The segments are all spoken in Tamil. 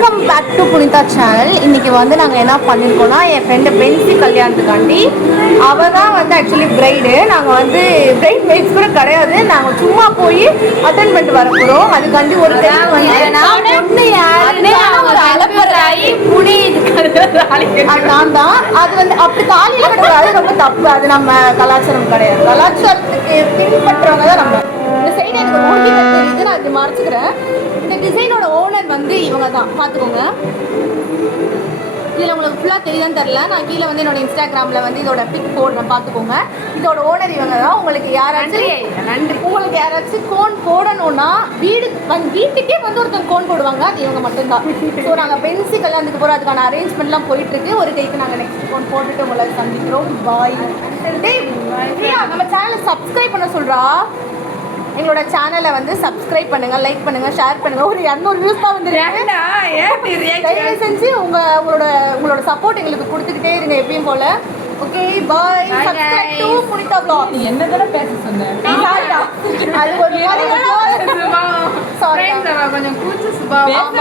Welcome back to Punitha channel. இன்றைக்கி வந்து நாங்கள் என்ன பண்ணியிருக்கோம்னா, என் ஃப்ரெண்டு பென்சி கல்யாணத்துக்காண்டி அவள் தான் வந்து ஆக்சுவலி பிரைடு. நாங்கள் வந்து பிரைட் மேட்ஸ் கூட கிடையாது, நாங்கள் சும்மா போய் அட்டன் பண்ணிட்டு வர போகிறோம். அதுக்காண்டி ஒரு டைம் வந்து பொண்ணு யாருன்னு ஒரு அலப்பறாயி புனி நான் தான். அது வந்து அப்படி தாலியில் கிடையாது, ரொம்ப தப்பு. அது நம்ம கலாச்சாரம் கிடையாது. கலாச்சாரத்துக்கு பின்பற்றவங்க தான் நம்ம. இந்த சைடு எனக்கு மூர்த்தி தெரியுது, நான் இது மறைச்சிக்கிறேன். இந்த டிசைனோட ஓனர் வந்து இவங்க தான், பார்த்துக்கோங்க. இதில் உங்களுக்கு ஃபுல்லாக தெரியுதான்னு தெரில, நான் கீழே வந்து என்னோட இன்ஸ்டாகிராமில் வந்து இதோட பிக் போடுறேன், பார்த்துக்கோங்க. இதோட ஓனர் இவங்க தான். உங்களுக்கு யாராச்சும் நன்றி, உங்களுக்கு யாராச்சும் கோன் போடணும்னா வீட்டுக்கே வந்து ஒருத்தர் கோன் போடுவாங்க, அது இவங்க மட்டும்தான். ஸோ நாங்கள் பென்சி கல்யாணத்துக்கு போகிறோம், அதுக்கான அரேஞ்ச்மெண்ட்லாம் போயிட்டுருக்கு. ஒரு கைக்கு நாங்கள் நெக்ஸ்ட் கோன் போட்டுட்டு உங்களை சந்திக்கிறோம். பாய். நம்ம சேனலை சப்ஸ்கிரைப் பண்ண சொல்கிறா. எங்களோட சேனலை வந்து சப்ஸ்கிரைப் பண்ணுங்க, லைக் பண்ணுங்க, ஷேர் பண்ணுங்க. ஒரு 200 வியூஸ் தான் வந்து தயவு செஞ்சு உங்களோட சப்போர்ட் எங்களுக்கு கொடுத்துக்கிட்டே இருங்க எப்பயும் போல. Okay, bye. Subscribe to Punitha vlog. என்ன தடவை பேச சொன்னேன்? அது ஒரு சாரி, கொஞ்சம் கூச்ச சுபாவம்.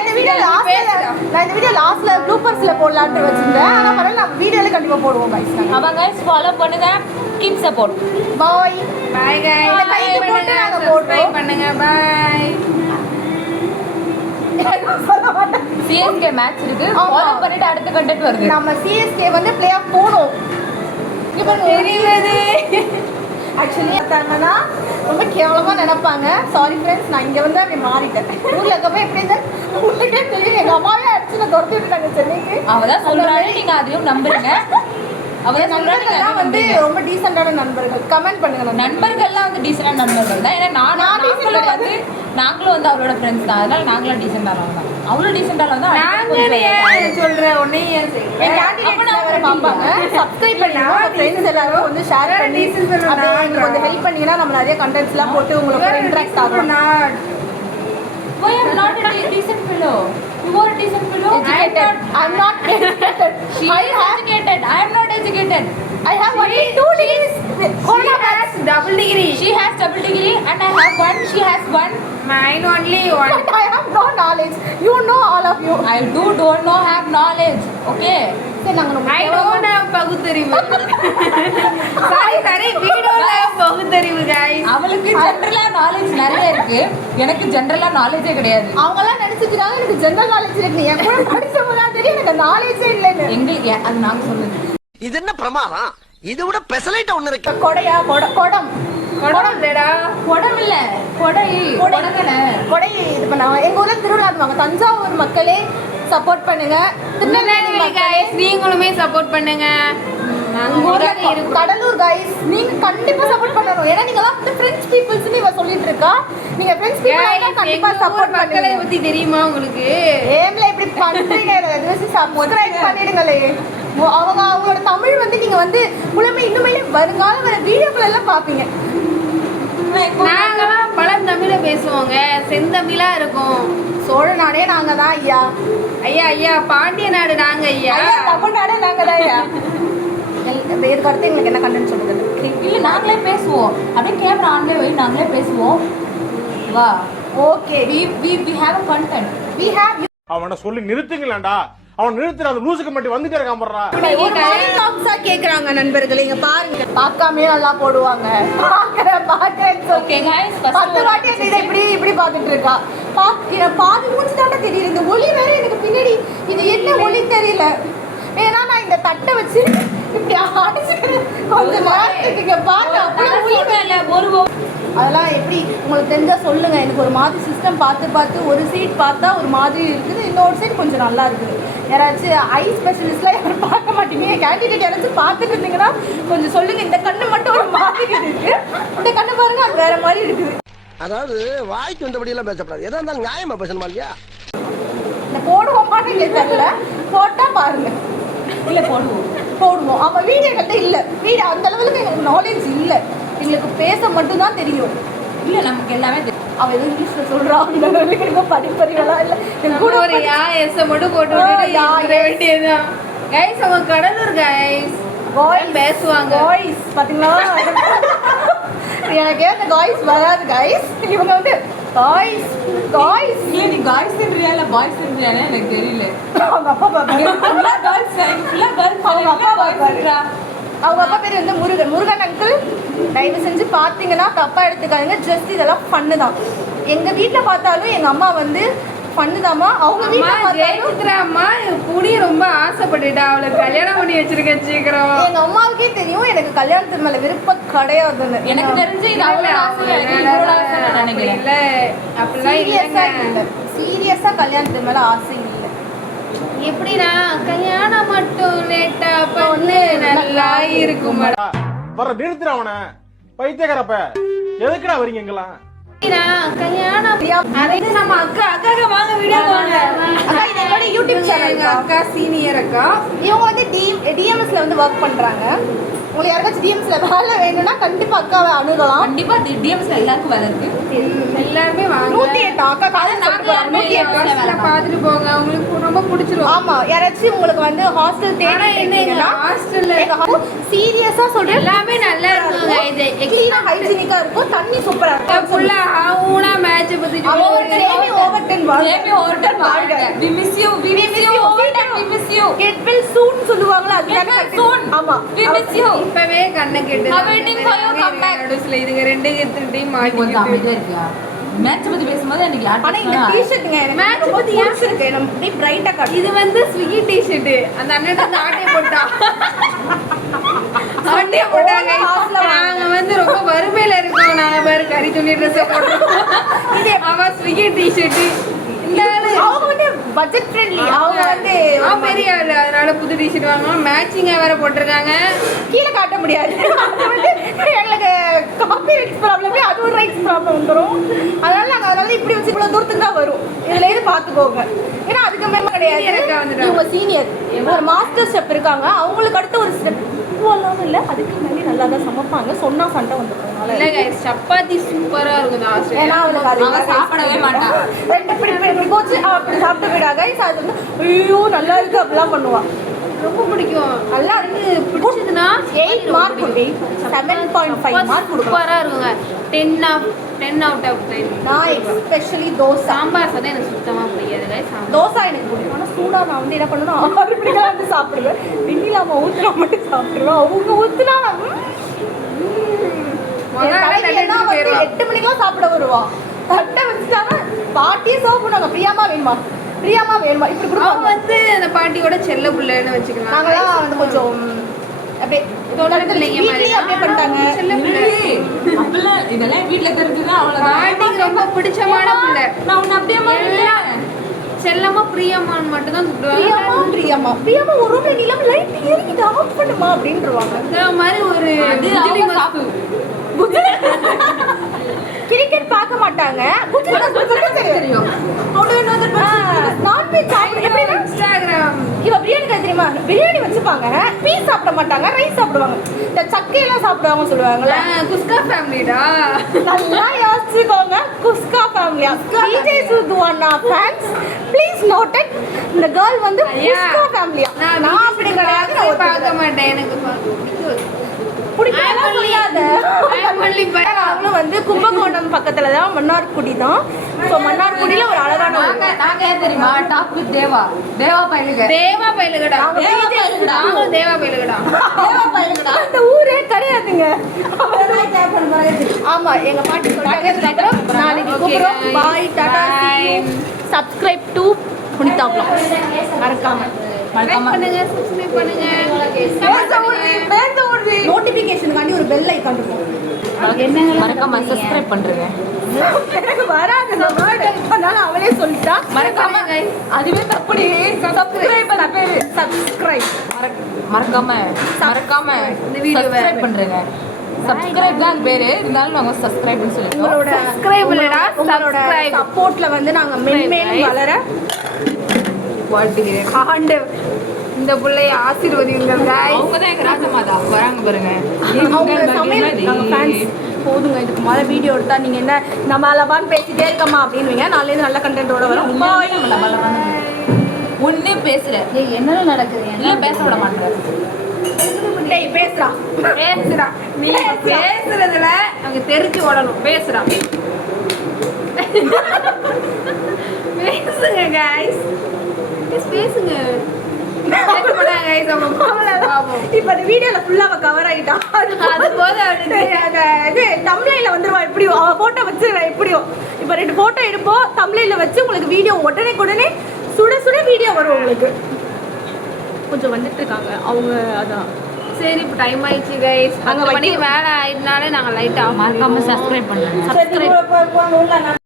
இந்த வீடியோ லாஸ்ட்ல ப்ளூப்பர்ஸ்ல போடலாம்னு வச்சிருந்தேன். ஆனா பரவாயில்ல, நம்ம வீடியோல கண்டிப்பா போடுவோம் गाइस. அவங்க ஃபாலோ பண்ணுங்க, keep support. Bye bye guys. Subscribe பண்ணுங்க. பை. சிஎஸ்கே மேட்ச் இருக்கு, ஃபாலோ பண்ணிட்டு அடுத்த கண்டென்ட் வருது. நம்ம சிஎஸ்கே வந்து பிளே ஆஃப் போறோம். இப்போ தெரியுது. ஆக்சுவலி பார்த்தாங்கன்னா ரொம்ப கேவலமாக நினைப்பாங்க. சாரி ஃப்ரெண்ட்ஸ், நான் இங்கே வந்து அப்படி மாறிட்டேன். ஊரில் இருக்கப்போ எப்படி இருந்தால் உங்களுக்கே தெரியும், எங்கள் அம்மாவே அடிச்சு நான் துரத்தி விட்டுட்டாங்க சென்னைக்கு. அவள் தான் சொல்கிறாங்க, நீங்கள் அதையும் நம்புறீங்க. அவள் நண்பர்கள்லாம் வந்து ரொம்ப டீசெண்டான நண்பர்கள். கமெண்ட் பண்ணுங்க. நண்பர்கள்லாம் வந்து டீசெண்டான நண்பர்கள் தான். ஏன்னா நாங்களும் வந்து அவளோட ஃப்ரெண்ட்ஸ் தான், அதனால நாங்களும் டீசெண்டானவங்க தான். அவ்வளோ டீசெண்டாக வந்து சொல்கிறேன் ஒன்னே பார்ப்பாங்க. சப்ஸ்கிரைப் பண்ணி ஃப்ரெண்ட்ஸ் எல்லாரும் வந்து ஷேர் பண்ணி அப்படியே கொஞ்சம் ஹெல்ப் பண்ணீங்கன்னா நம்ம நிறைய கண்டென்ட்ஸ்லாம் போட்டு உங்களுக்கு இன்ட்ராக்ட் ஆகும். Why I'm not a decent fellow? You are a decent fellow. Educated. I'm not educated. She is educated. I am not educated. I have only 2 degrees. She has double degree. She has double degree and I have 1. She has 1. Mine only 1. But I have no knowledge. You know all of you. I don't know have knowledge. Okay. I don't have பகுத்தறிவு. Sorry, we don't have பகுத்தறிவு guys. அவளுக்கு ஜெனரலா நாலேஜ் நிறைய இருக்கு, எனக்கு ஜெனரலா நாலேஜே கிடையாது. அவங்க எல்லாம் நினைச்சிட்டாங்க எனக்கு ஜெனரல் நாலேஜ் இருக்கு. என் கூட படிச்சவங்க தெரியும் எனக்கு நாலேஜே இல்லன்னு. எங்களுக்கு அது நாங்க சொல்லுது. இது என்ன பிரமாதம்? இது விட பெசலைட் ஒன்னு இருக்கு. கொடையா கொடம் இல்லடா, கொடம் இல்ல, கொடை இது பண்ணாங்க. எங்க ஊர்ல திருவிழாடுவாங்க. தஞ்சாவூர் மக்களே சப்போர்ட் பண்ணுங்க. திருநெல்வேலி गाइस நீங்களுமே சப்போர்ட் பண்ணுங்க. கடலூர் गाइस நீங்க கண்டிப்பா சப்போர்ட் பண்ணணும். ஏன்னா நீங்க எல்லாம் வந்து French peoples னு இவ சொல்லிட்டு இருக்கா. நீங்க French people கண்டிப்பா சப்போர்ட் மக்களை பத்தி தெரியுமா உங்களுக்கு? ஏம்ல இப்படி பண்றீங்க? எதுவும் சப்ஸ்கிரைப் பண்ணிடுங்களே. அவங்களோட தமிழ் வந்து நீங்க வந்து புலமை இன்னுமே வருங்காலம் வர வீடியோக்கள் எல்லாம் பாப்பீங்க. நாங்களாம் பழந்தமிழ பேசுவோங்க, செந்தமிழா இருக்கும். சோழ நாடே நாங்க தான் ஐயா. ஐயா பாண்டிய நாடு நாங்க ஐயா. தமிழ்நாடே நாங்க தான் ஐயா. இதுக்கு அடுத்து எங்களுக்கு என்ன கண்டென்ட் சொல்லுங்க. இல்ல நாங்களே பேசுவோம், அப்படியே கேமரா ஆன்ல வை, நாங்களே பேசுவோம். வா. Okay, we have a content. we have. அவனை சொல்லி நிறுத்துங்களேன்டா. அவன் நிறுத்துற அந்த லூசுக்கு மட்டும் வந்துட்டே இருக்கான் போறா. ஒரு மாரிலாக்ஸா கேக்குறாங்க நண்பர்களே. இங்க பாருங்க, பார்க்காமே நல்லா போடுவாங்க. பாக்குறேன் ஓகே गाइस, 10 வாட்டி இதை இப்படி பார்த்துட்டு இருக்கா. பாதி மூஞ்சி தாண்ட தெரியுது. இந்த ஒளி வேற எனக்கு பின்னாடி, இது என்ன ஒளி தெரியல. ஏன்னா நான் இந்த தட்டை வச்சு இப்படி அடிச்சுக்கிறேன் கொஞ்சம் நேரத்துக்கு. இங்க பாருங்க, அப்படியே ஒளி மேல ஒரு அதெல்லாம் எப்படி உங்களுக்கு தெரிஞ்சா சொல்லுங்க. எனக்கு ஒரு மாதிரி சிஸ்டம் பார்த்து ஒரு சீட் பார்த்தா ஒரு மாதிரி இருக்குது, இன்னொரு சைட் கொஞ்சம் நல்லா இருக்குது. யாராச்சும் ஐ ஸ்பெஷலிஸ்ட்லாம் யாரும் பார்க்க மாட்டீங்க. கேண்டிடேட் யாராச்சும் பார்த்துட்டு இருந்தீங்கன்னா கொஞ்சம் சொல்லுங்க. இந்த கண்ணு மட்டும் ஒரு மாதிரி இருக்கு, இந்த கண்ணு பாருங்க அது வேற மாதிரி இருக்குது. அதாவது வாய்க்கு வந்தபடி எல்லாம் பேசப்படாது, எதா இருந்தாலும் நியாயமா பேசணுமா இல்லையா? இந்த போடுவோம் மாட்டீங்க தெரியல, போட்டா பாருங்க. இல்லை போடுவோம். அவன் வீடியோக்கிட்ட இல்லை, வீடியோ அந்த அளவுக்கு எங்களுக்கு நாலேஜ் இல்லை. எங்களுக்கு பேச மட்டும்தான் தெரியும். இல்லை நமக்கு எல்லாமே தெரியும். அவன் எதுவும் இங்கிலீஷ்ல சொல்கிறான், அந்த அளவுக்கு எனக்கு படிப்பறிவெல்லாம் இல்லை. கூட ஒரு எஸ் மட்டும் போட்டு வேண்டியதுதான் கைஸ். அவங்க கடலூர் கைஸ் பேசுவாங்க. பாத்தீங்களா, எனக்கு அந்த காய்ஸ் வராது கைஸ். இவங்க வந்து காய்ஸ் காய்ஸ் இல்ல நீ காய்ஸ் இல்ல பாய்ஸ் இல்லையானே எனக்கு தெரியல. அவங்க அப்பா பாப்பாரு ஃபுல்லா கேர்ள்ஸ் அவங்க அப்பா பாப்பாரு. அவங்க அப்பா பேர் வந்து முருகன். முருகன் அங்கிள் தயவு செஞ்சு பார்த்தீங்கன்னா தப்பா எடுத்துக்காதீங்க. ஜஸ்ட் இதெல்லாம் ஃபன்னு தான். எங்க வீட்டில் பார்த்தாலும் எங்க அம்மா வந்து ஃபன்னுதாம்மா. அவங்க வீட்டில் ஜெயிச்சித்ராம்மா புடி ரொம்ப ஆசைப்பட்டுட்டா அவளை கல்யாணம் பண்ணி வச்சிருக்கேன் சீக்கிரம். எங்க அம்மாவுக்கே தெரியும் எனக்கு கல்யாணத்து மேல விருப்பம் கிடையாதுன்னு. எனக்கு தெரிஞ்சு இது அவளோட ஆசையா நினைக்கிறேன். இல்ல அப்படிலாம் இல்லைங்க. சீரியஸா கல்யாணத்து மேல ஆசை இல்லை. எப்படின்னா கல்யாணம் மட்டும் லேட்டா பண்ணு நல்லா இருக்கும். வர நிறுத்துற அவனை பைத்தியக்காரப்ப எதுக்குடா வரீங்க எங்கெல்லாம் கல்யாணம் அதுக்கு நம்ம அக்கா வாங்க வீடியோ வாங்க. அக்கா இது என்னோட யூடியூப் சேனல். எங்க அக்கா சீனியர் அக்கா. இவங்க வந்து டிஎம்எஸ்ல வந்து ஒர்க் பண்றாங்க. உங்களுக்கு யாருக்காச்சும் டிஎம்எஸ்ல வேலை வேணும்னா கண்டிப்பா அக்காவை அணுகலாம். கண்டிப்பா டிஎம்ஸ்ல எல்லாருக்கும் வேலை இருக்கு. எல்லாருமே வாங்க. 108 அக்கா காலேஜ் பாத்துட்டு போங்க. உங்களுக்கு ரொம்ப பிடிச்சிரும். ஆமா யாராச்சும் உங்களுக்கு வந்து ஹாஸ்டல் தேவைன்னா ஹாஸ்டல்ல சீரியஸா சொல்றேன் எல்லாமே நல்லா இருக்குங்க. இது கிளீனா ஹைஜீனிக்கா இருக்கும். தண்ணி சூப்பரா இருக்கும். ஃபுல்லா ஆவுனா மேட்ச் பத்தி சேமி ஓவர்டன் ஜேபி ஓவர்டன் வாழ்க. We miss you. We miss you. Overton. We miss you. It will soon சொல்லுவாங்களா அதுதானே soon. ஆமா We miss you. இப்பவே கண்ணை கேட்டு Awaiting for your comeback. நடுவுல இதுங்க ரெண்டு டீம் கொஞ்சம் மாட்டிக்கிட்டு அமைதியா இருக்கியா? மேட்ச் பத்தி பேசும்போது எனக்கு ஆனா இந்த டி-ஷர்ட்ங்க எனக்கு Match ரொம்ப பத்தி பிடிச்சிருக்கு. நம்ம அப்படியே பிரைட்டா காட்டு. இது வந்து ஸ்விக்கி டி-ஷர்ட். அந்த அண்ணன் வந்து ஆட்டை போட்டா ஆட்டை போட்டாங்க. நாங்க வந்து ரொம்ப வறுமையில இருக்கோம். நாங்க பாரு கறி துணி ட்ரெஸ் போடுறோம். இது அவ ஸ்விக்கி டி-ஷர்ட். இந்த அவங்க வந்து பட்ஜெட் ஃப்ரெண்ட்லி. அவங்க வந்து பெரிய ஆளு. அதனால புது டி-ஷர்ட் வாங்கணும். மேட்சிங்கா வேற போட்டிருக்காங்க. கீழே காட்ட முடியாது. அது வந்து எங்களுக்கு காப்பிரைட் ப்ராப்ளமே அது ஒரு ரைட்ஸ் ப்ராப்ளம் வந்துடும். அதனால இப்படி வச்சு இவ்வளவு தூரத்துக்கு தான் வரும். இதுல இருந்து பாத்துக்கோங்க. ஏன்னா அதுக்கு மேல கிடையாது. இவங்க சீனியர் ஒரு மாஸ்டர் ஸ்டெப் இருக்காங்க. அவங்களுக்கு அடுத்த ஒரு ஸ்டெப் இவ்வளவு இல்லை. அதுக்கு முன்னாடி நல்லா தான் சமைப்பாங்க. சொன்னா சண்டை வந்துடும். இல்ல guys, சப்பாத்தி சூப்பரா இருக்கும் ஆஸ்திரேலியா. ஏன்னா அவளுக்கு அது சாப்பிடவே மாட்டான். ரெண்டு பிடி போச்சு அப்படி சாப்பிட்டு போயிடா கைஸ். அது வந்து ஐயோ நல்லா இருக்கு அப்படிலாம் பண்ணுவா. ரொம்ப பிடிக்கும். நல்லா இருக்கு. பிடிச்சதுன்னா 8 மார்க் கொடுங்க. 7.5 மார்க் கொடுங்க. சூப்பரா இருக்குங்க. 10 out of 10. நான் எஸ்பெஷலி தோசை சாம்பார் சாதம் எனக்கு சுத்தமா பிடிக்காது guys. தோசை எனக்கு பிடிக்கும். ஆனால் சூடாக நான் வந்து என்ன பண்ணுவேன் 6 மணிக்கெல்லாம் வந்து சாப்பிடுவேன். வெண்ணிலாம ஊற்றுனா மட்டும் சாப்பிடுவேன். அவங்க ஊற்றுனா 8 மணிக்கெல்லாம் சாப்பிட வருவா. தட்டை வச்சுட்டாங்க. பாட்டியே சாப்பிடுவாங்க. பிரியாமா வேணுமா பிரியாமா வேணுமா இப்படி அவங்க கொடுப்பாங்க. வந்து அந்த பாட்டியோட செல்ல புள்ளைன்னு வச்சுக்கலாம். நாங்களாம் வந்து கொஞ்சம் அப்படியே வீட்லயே அப்படியே பண்ணிட்டாங்க. செல்ல புள்ளை. அப்படிலாம் இதெல்லாம் வீட்ல தெரிஞ்சுதான் அவ்வளவுதான். பாட்டிக்கு ரொம்ப பிடிச்சமான புள்ளை. நான் உன்னை அப்படியே எல்லாம் செல்லமா பிரியமான்னு மட்டும் தான் கூப்பிடுவாங்க. பிரியாமா ஒரு ரூம்ல நிலம் லைட் எரியுது ஆஃப் பண்ணுமா அப்படின்றவாங்க. இந்த மாதிரி ஒரு அது சாப்பு கிரிக்கெட் பார்க்க மாட்டாங்க. தெரியும் நான்வெஜ் சாப்பிடுங்க. இன்ஸ்டாகிராம் இவ பிரியாணி தெரியுமா? பிரியாணி வச்சுப்பாங்க. பீஸ் சாப்பிட மாட்டாங்க. ரைஸ் சாப்பிடுவாங்க. இந்த சக்கையெல்லாம் சாப்பிடுவாங்க சொல்லுவாங்கல்ல. குஸ்கா ஃபேமிலிடா. நல்லா யோசிச்சுக்கோங்க. குஸ்கா ஃபேமிலியா? விஜே சுதுவானா ஃபேன்ஸ் ப்ளீஸ் நோட்டட். இந்த கேர்ள் வந்து குஸ்கா ஃபேமிலியா? நான் அப்படி கிடையாது. நான் பார்க்க மாட்டேன். எனக்கு பிடிக்காத முடியாத. அவங்களும் வந்து கும்பகோணம் பக்கத்துல தான் மன்னார்குடி தான். ஸோ மன்னார்குடியில ஒரு அழகான நாங்க ஏன் தெரியுமா டாப் வித் தேவா பயிலுக தேவா பயிலுகடா. நாங்களும் தேவா பயிலுகடா. அந்த ஊரே கிடையாதுங்க. ஆமா எங்க பாட்டி சொல்றாங்க. நாளைக்கு கூப்பிடுறோம். பாய் டாடா. Subscribe to Punitha vlogs. மறக்காம பண்ணுங்க, சப்ஸ்கிரைப் பண்ணுங்க. நோட்டிபிகேஷனுக்காண்டி ஒரு பெல் ஐகான் இருக்கும். மறக்காம சப்ஸ்கிரைப் பண்றீங்க. எனக்கு வராது அந்த வேர்ட். அதனால அவளே சொல்லிட்டா. மறக்காம அதுவே தப்புடி. சப்ஸ்கிரைப் பண்ண பேரு சப்ஸ்கிரைப். மறக்காம இந்த வீடியோ சப்ஸ்கிரைப் பண்றீங்க. சப்ஸ்கிரைப் தான் பேரு. இருந்தாலும் நாங்க சப்ஸ்கிரைப்னு சொல்லிட்டோம். உங்களோட சப்ஸ்கிரைப் இல்லடா, சப்ஸ்கிரைப் சப்போர்ட்ல வந்து நாங்க மென்மேலும் வளர வாழ்த்துகிறேன். ஆண்டு இந்த பிள்ளைய ஆசீர்வதிங்க guys. அவங்க தான் எங்க ராஜமாதா வராங்க பாருங்க. அவங்க சமையல் நாங்க ஃபேன்ஸ். போதுங்க இதுக்கு மேலே வீடியோ எடுத்தா நீங்க என்ன நம்ம லவான்னு பேசிட்டே இருக்கமா அப்படின்னுவீங்க. நாளையில நல்ல கண்டென்ட்டோட வரும். ஒன்னே பேசுற என்ன நடக்குது? என்ன பேச விட மாட்டேன். பேசுறா நீ பேசுறதுல அவங்க தெரிஞ்சு ஓடணும். பேசுறா பேசுங்க கைஸ் பேசுங்க பேச மாட்டாங்க கைஸ் அவங்க இப்போ இந்த வீடியோல ஃபுல்லா அவ கவர் ஆயிட்டா. அது போதும் அப்படின்னு இது தம்ப்நெயில்ல வந்துருவா எப்படியோ அவ போட்டோ வச்சு எப்படியோ இப்போ 2 போட்டோ எடுப்போம் தம்ப்நெயில்ல வச்சு உங்களுக்கு வீடியோ உடனே சுட சுட வீடியோ வரும் உங்களுக்கு. கொஞ்சம் வந்துட்டு இருக்காங்க அவங்க அதான். சரி இப்போ டைம் ஆயிடுச்சு கைஸ் 10 மணிக்கு மேலே ஆயிடுனாலே நாங்கள் லைட் ஆஃப் மறக்காம சப்ஸ்கிரைப் பண்ணுங்க. சரி,